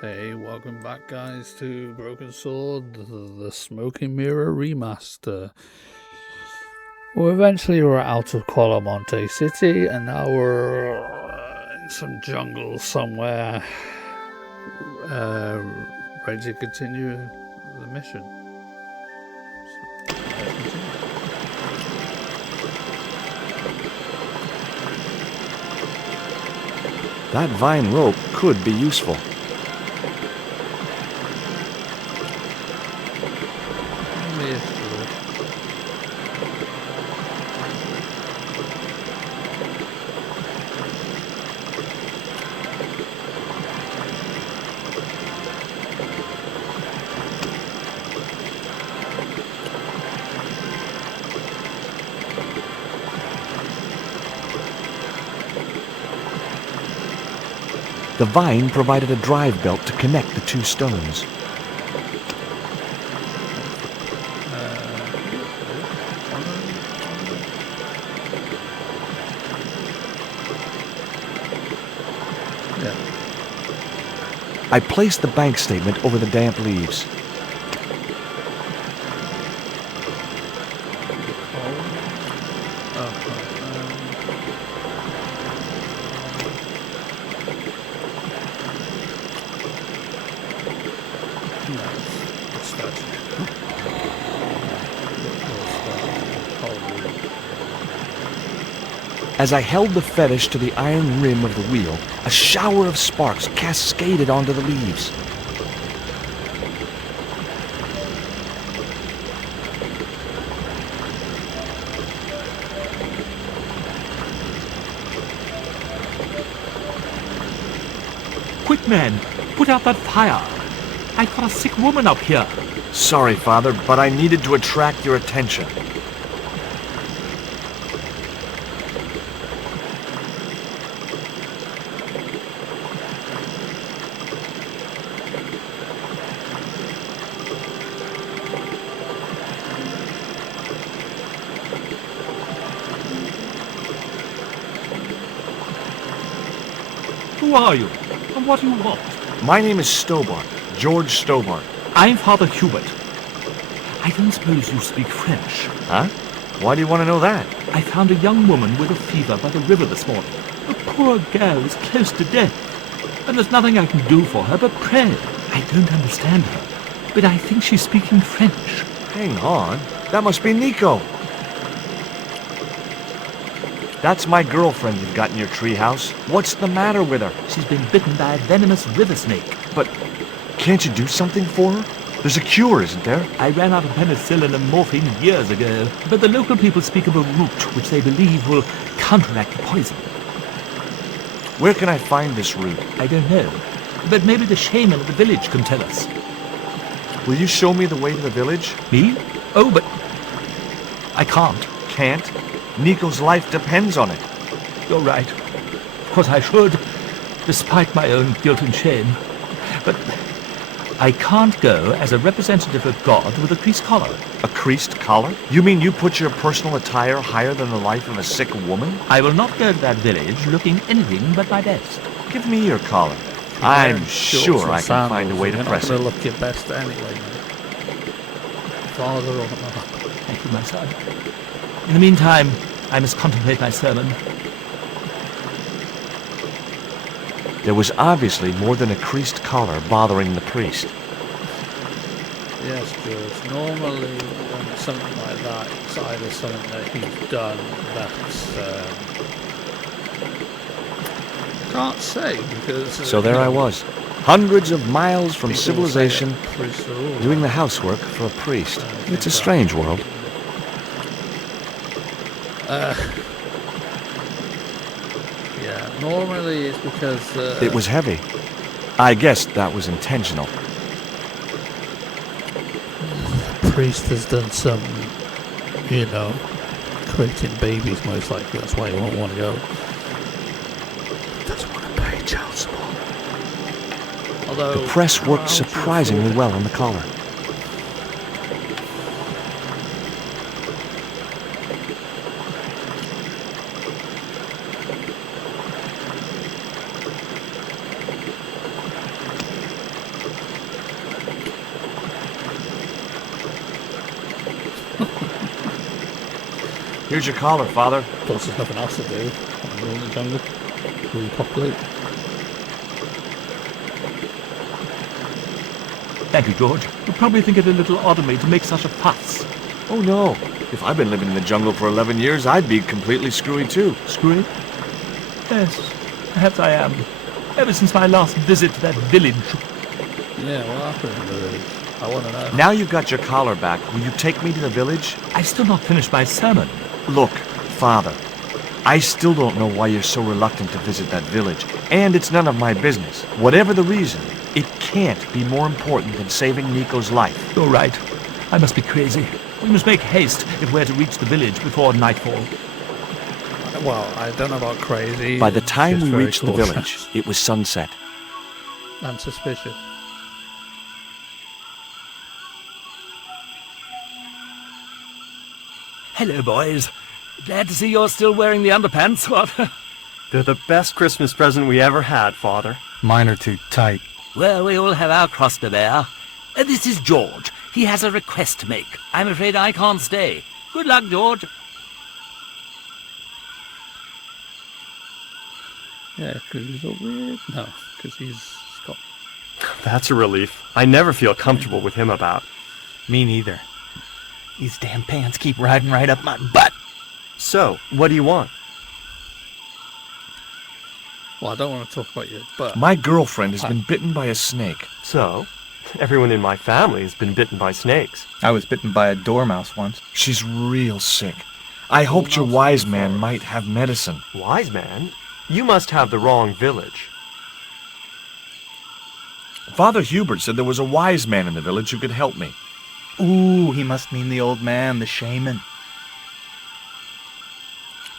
Hey, welcome back, guys, to Broken Sword, the Smoking Mirror Remaster. Well, eventually we're out of Qualamonte City, and now we're in some jungle somewhere, uh, ready to continue the mission. That vine rope could be useful. The vine provided a drive belt to connect the two stones. I placed the bank statement over the damp leaves. As I held the fetish to the iron rim of the wheel, a shower of sparks cascaded onto the leaves. Quick, man! Put out that fire! I've got a sick woman up here! Sorry, Father, but I needed to attract your attention. Who are you? And what do you want? My name is Stobart, George Stobart. I'm Father Hubert. I don't suppose you speak French. Huh? Why do you want to know that? I found a young woman with a fever by the river this morning. The poor girl is close to death, and there's nothing I can do for her but pray. I don't understand her, but I think she's speaking French. Hang on. That must be Nico. That's my girlfriend you've got in your treehouse. What's the matter with her? She's been bitten by a venomous river snake. But can't you do something for her? There's a cure, isn't there? I ran out of penicillin and morphine years ago, but the local people speak of a root which they believe will counteract the poison. Where can I find this root? I don't know, but maybe the shaman of the village can tell us. Will you show me the way to the village? Me? Oh, but I can't. Can't? Nico's life depends on it. You're right. Of course I should, despite my own guilt and shame. But I can't go as a representative of God with a creased collar. A creased collar? You mean you put your personal attire higher than the life of a sick woman? I will not go to that village looking anything but my best. Give me your collar. I'm sure I can find a way to press it. You're not going to look your best anyway, mate. Father or not. Thank you, my son. In the meantime, I must contemplate my sermon. There was obviously more than a creased collar bothering the priest. Yes, George. Normally, when something like that, it's either something that he's done that's... can't say, because... So there I was, hundreds of miles from civilization, doing the housework for a priest. It's a strange world. Yeah, normally it's because... It was heavy. I guess that was intentional. The priest has done some, creating babies, most likely. That's why he won't want to go. Doesn't want to pay child support. Although the press worked surprisingly well on the collar. Here's your collar, Father. Plus, there's nothing else to do. I'm in the jungle. Repopulate. Thank you, George. You'll probably think it a little odd of me to make such a fuss. Oh, no. If I'd been living in the jungle for 11 years, I'd be completely screwy, too. Screwy? Yes, perhaps I am. Ever since my last visit to that village. Yeah, what happened in the village? I want to know. Now you've got your collar back, will you take me to the village? I've still not finished my sermon. Look, Father, I still don't know why you're so reluctant to visit that village, and it's none of my business. Whatever the reason, it can't be more important than saving Nico's life. You're right. I must be crazy. We must make haste if we're to reach the village before nightfall. Well, I don't know about crazy. By the It's time just we very reached the cautious village, it was sunset. and suspicious. Hello, boys. Glad to see you're still wearing the underpants, what? They're the best Christmas present we ever had, Father. Mine are too tight. Well, we all have our cross to bear. This is George. He has a request to make. I'm afraid I can't stay. Good luck, George. Yeah, because he's a weird. No, because he's got. That's a relief. I never feel comfortable with him about. Me neither. These damn pants keep riding right up my butt. So, what do you want? Well, I don't want to talk about your butt. My girlfriend has been bitten by a snake. So, everyone in my family has been bitten by snakes. I was bitten by a dormouse once. She's real sick. I hoped your wise man might have medicine. Wise man? You must have the wrong village. Father Hubert said there was a wise man in the village who could help me. Ooh, he must mean the old man, the shaman.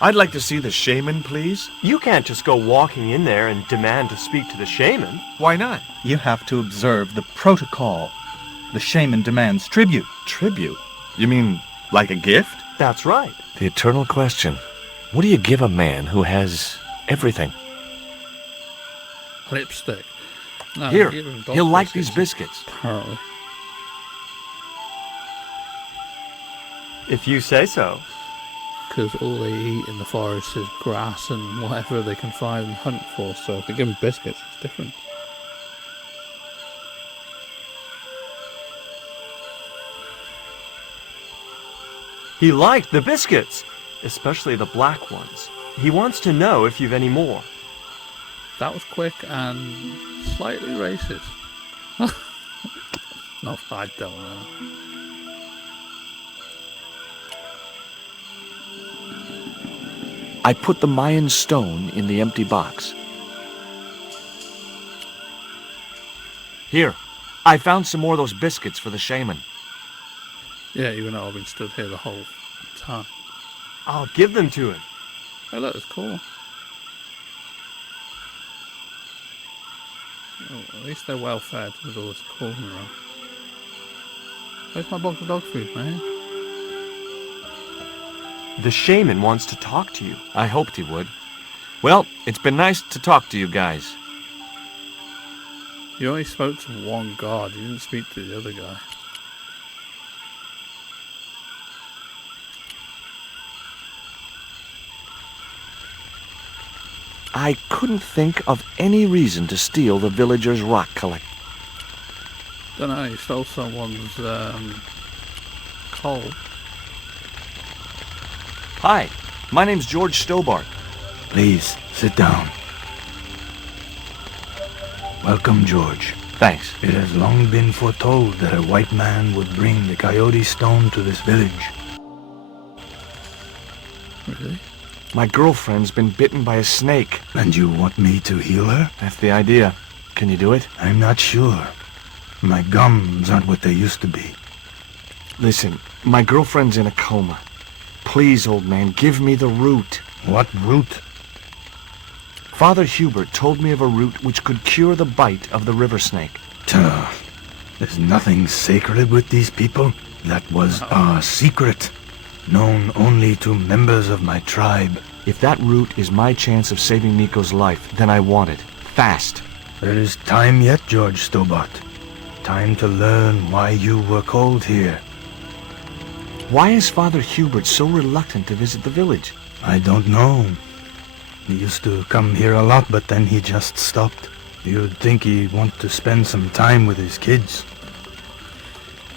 I'd like to see the shaman, please. You can't just go walking in there and demand to speak to the shaman. Why not? You have to observe the protocol. The shaman demands tribute. Tribute? You mean like a gift? That's right. The eternal question. What do you give a man who has everything? Lipstick. No, Here, give him dog he'll like these biscuits. Apparently. If you say so. Because all they eat in the forest is grass and whatever they can find and hunt for, so if they give them biscuits, it's different. He liked the biscuits, especially the black ones. He wants to know if you've any more. That was quick and slightly racist. No, I don't know. I put the Mayan stone in the empty box. Here, I found some more of those biscuits for the shaman. Yeah, even though I've been stood here the whole time. I'll give them to him. Hey, look, it's cool. Oh, at least they're well fed with all this corn around. Where's my box of dog food, man? The shaman wants to talk to you. I hoped he would. Well, it's been nice to talk to you guys. You only spoke to one god, you didn't speak to the other guy. I couldn't think of any reason to steal the villagers' rock collector. Don't know, you stole someone's coal. Hi, my name's George Stobart. Please, sit down. Welcome, George. Thanks. It has long been foretold that a white man would bring the coyote stone to this village. Really? My girlfriend's been bitten by a snake. And you want me to heal her? That's the idea. Can you do it? I'm not sure. My gums aren't what they used to be. Listen, my girlfriend's in a coma. Please, old man, give me the root. What root? Father Hubert told me of a root which could cure the bite of the river snake. Tuh. There's nothing sacred with these people. That was our secret, known only to members of my tribe. If that root is my chance of saving Nico's life, then I want it. Fast. There is time yet, George Stobart. Time to learn why you were called here. Why is Father Hubert so reluctant to visit the village? I don't know. He used to come here a lot, but then he just stopped. You'd think he'd want to spend some time with his kids.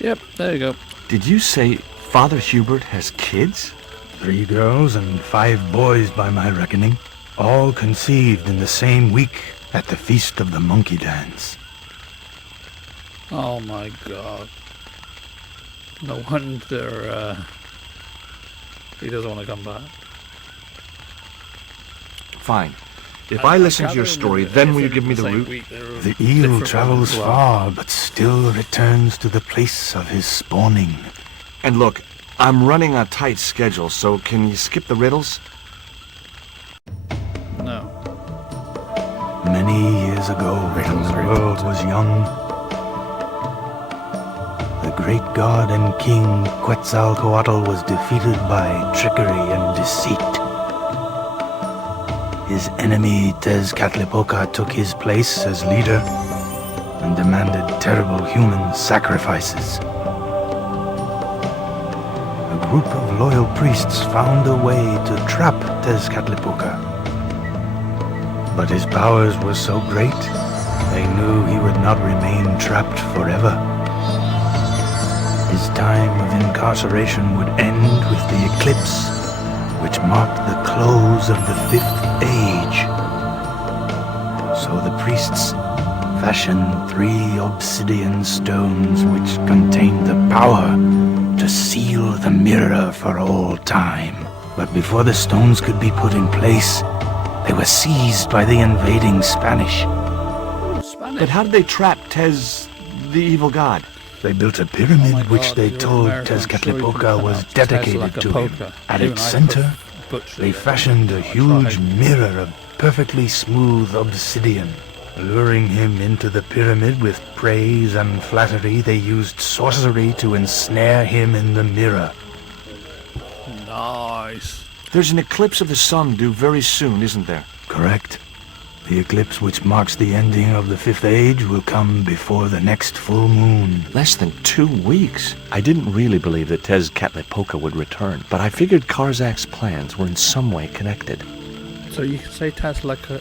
Yep, there you go. Did you say Father Hubert has kids? 3 girls and 5 boys by my reckoning. All conceived in the same week at the Feast of the Monkey Dance. Oh my god. No wonder he doesn't want to come back. Fine. If I listen to your story, then will you give me the route? The eel travels far, but still returns to the place of his spawning. And look, I'm running a tight schedule, so can you skip the riddles? No. Many years ago, when the world was young, the great god and king Quetzalcoatl was defeated by trickery and deceit. His enemy Tezcatlipoca took his place as leader and demanded terrible human sacrifices. A group of loyal priests found a way to trap Tezcatlipoca. But his powers were so great, they knew he would not remain trapped forever. His time of incarceration would end with the eclipse, which marked the close of the 5th age. So the priests fashioned 3 obsidian stones which contained the power to seal the mirror for all time. But before the stones could be put in place, they were seized by the invading Spanish. But how did they trap Tez, the evil god? They built a pyramid Oh my which God, they you're told American, I'm sure you can Tezcatlipoca was pronounce dedicated to him. Tezcatlipoca. At Even its I center, butchered they it. fashioned a I huge tried. mirror of perfectly smooth obsidian. Luring him into the pyramid with praise and flattery, they used sorcery to ensnare him in the mirror. Nice. There's an eclipse of the sun due very soon, isn't there? Correct. The eclipse which marks the ending of the 5th age will come before the next full moon. Less than 2 weeks. I didn't really believe that Tezcatlipoca would return, but I figured Karzak's plans were in some way connected. So you can say Tezcatlipoca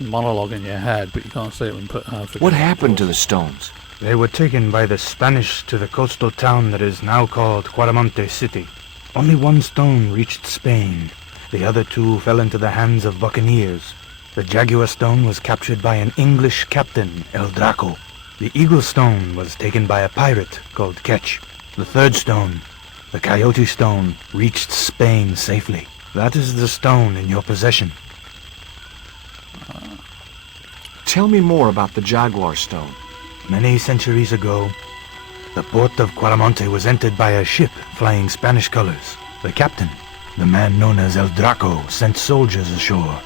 in monologue in your head, but you can't say it when put half. What happened to the stones? They were taken by the Spanish to the coastal town that is now called Cuaramonte City. Only 1 stone reached Spain. The other 2 fell into the hands of buccaneers. The Jaguar stone was captured by an English captain, El Draco. The Eagle stone was taken by a pirate called Ketch. The 3rd stone, the Coyote stone, reached Spain safely. That is the stone in your possession. Tell me more about the Jaguar stone. Many centuries ago, the port of Cuaramonte was entered by a ship flying Spanish colors. The captain, the man known as El Draco, sent soldiers ashore.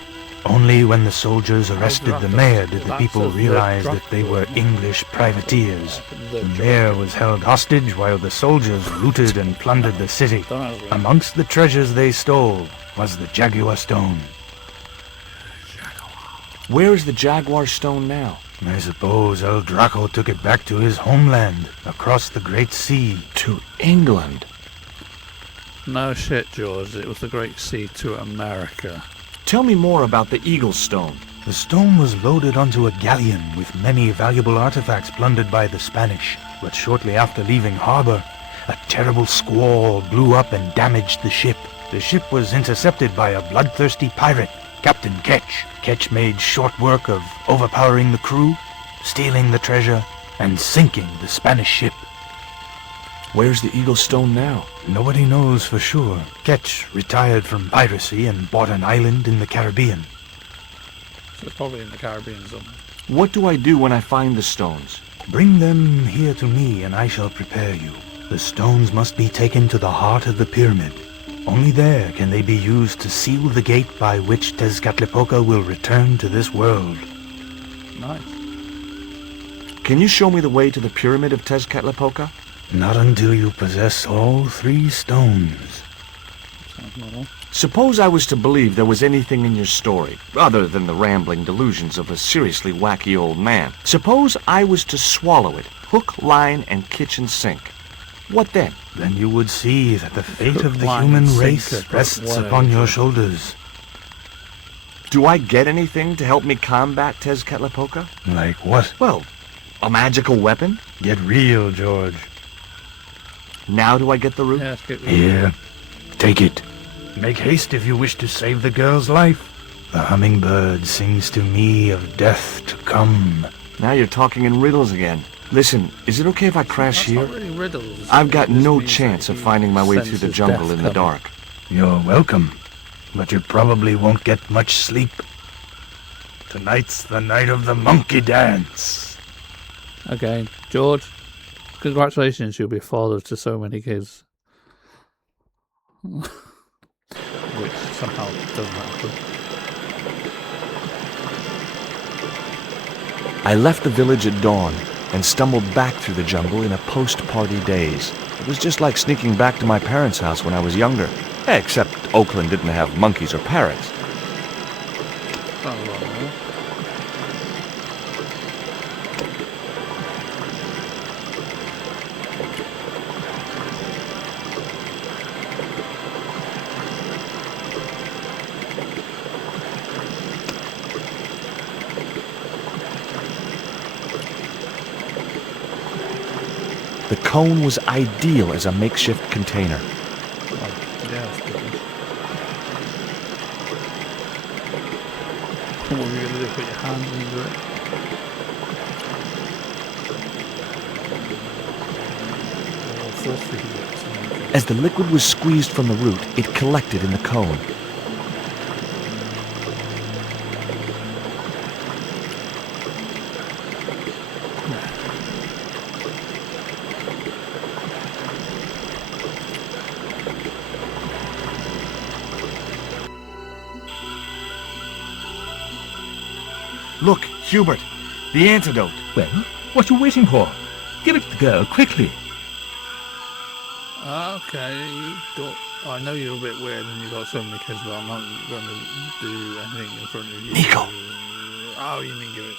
Only when the soldiers arrested the mayor did the people realize that they were English privateers. The mayor was held hostage while the soldiers looted and plundered the city. Amongst the treasures they stole was the Jaguar stone. Where is the Jaguar stone now? I suppose El Draco took it back to his homeland, across the Great Sea. To England. No shit, George. It was the Great Sea to America. Tell me more about the Eagle stone. The stone was loaded onto a galleon with many valuable artifacts plundered by the Spanish. But shortly after leaving harbor, a terrible squall blew up and damaged the ship. The ship was intercepted by a bloodthirsty pirate, Captain Ketch. Ketch made short work of overpowering the crew, stealing the treasure, and sinking the Spanish ship. Where's the Eagle stone now? Nobody knows for sure. Ketch retired from piracy and bought an island in the Caribbean. So it's probably in the Caribbean somewhere. What do I do when I find the stones? Bring them here to me and I shall prepare you. The stones must be taken to the heart of the pyramid. Only there can they be used to seal the gate by which Tezcatlipoca will return to this world. Nice. Can you show me the way to the pyramid of Tezcatlipoca? Not until you possess all 3 stones. Sounds normal. Suppose I was to believe there was anything in your story, other than the rambling delusions of a seriously wacky old man. Suppose I was to swallow it. Hook, line, and kitchen sink. What then? Then you would see that the fate of the Line human sinker, race but rests whatever. upon your shoulders. Do I get anything to help me combat Tezcatlipoca? Like what? Well, a magical weapon? Get real, George. Now do I get the root? Yeah, let's get Here, take it. Make haste if you wish to save the girl's life. The hummingbird sings to me of death to come. Now you're talking in riddles again. Listen, is it okay if I crash That's here? not really riddles. I've got It just no means chance that of he finding my way through the senses jungle death in the coming. dark. You're welcome, but you probably won't get much sleep. Tonight's the night of the monkey dance. Again, George, congratulations, you'll be a father to so many kids. Which somehow doesn't happen. I left the village at dawn and stumbled back through the jungle in a post-party daze. It was just like sneaking back to my parents' house when I was younger. Except Oakland didn't have monkeys or parrots. Sounds like that. The cone was ideal as a makeshift container. Yeah, that's good. What were you going to do? Put your hands into it? Or force feed it? Something. As the liquid was squeezed from the root, it collected in the cone. Look, Hubert, the antidote. Well, what you waiting for? Give it to the girl, quickly. Okay, I know you're a bit weird and you've got so many kids, but I'm not going to do anything in front of you. Nico. Oh, you mean give it?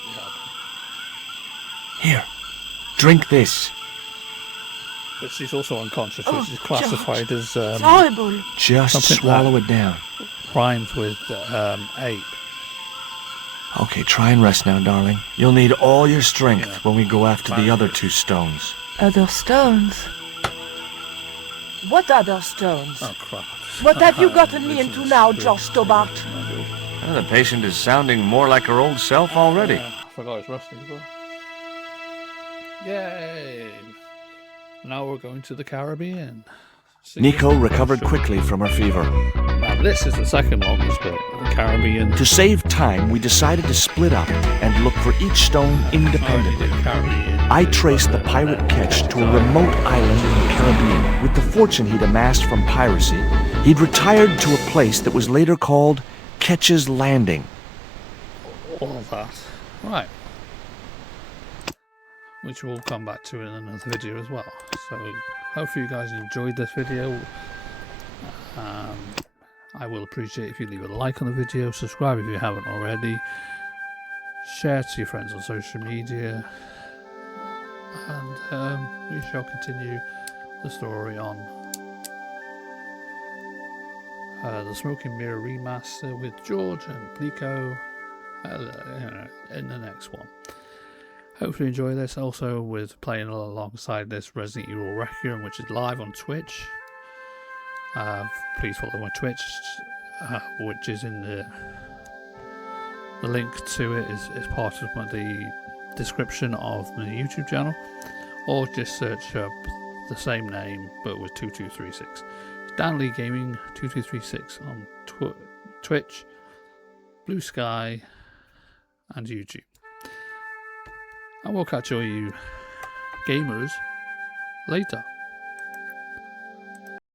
Here, drink this. But she's also unconscious, Oh, which is classified as It's horrible. Just Something swallow like- it down. rhymes with ape. Okay, try and rest now, darling. You'll need all your strength Yeah. when we go after the Fine. other two stones. Other stones? What other stones? Oh crap! What have you gotten me into now, Josh Stobart? Well, the patient is sounding more like her old self already. I forgot it's rusty as well. Yay! Now we're going to the Caribbean. See Nico you- recovered quickly from her fever. Now this is the second longest bit, the Caribbean. To save time, we decided to split up and look for each stone independently. Caribbean. I traced the pirate Ketch to a remote island in the Caribbean. With the fortune he'd amassed from piracy, he'd retired to a place that was later called Ketch's Landing. All of that. Right. Which we'll come back to in another video as well. So hopefully you guys enjoyed this video. I will appreciate if you leave a like on the video, subscribe if you haven't already, share to your friends on social media, and we shall continue the story on the Smoking Mirror Remaster with George and Nico in the next one. Hopefully you enjoy this, also with playing alongside this Resident Evil Requiem, which is live on Twitch. Please follow my Twitch, which is in the link to it is part of the description of my YouTube channel, or just search up the same name but with 2236. Dan Lee Gaming 2236 on Twitch, Blue Sky, and YouTube. And we'll catch all you gamers later.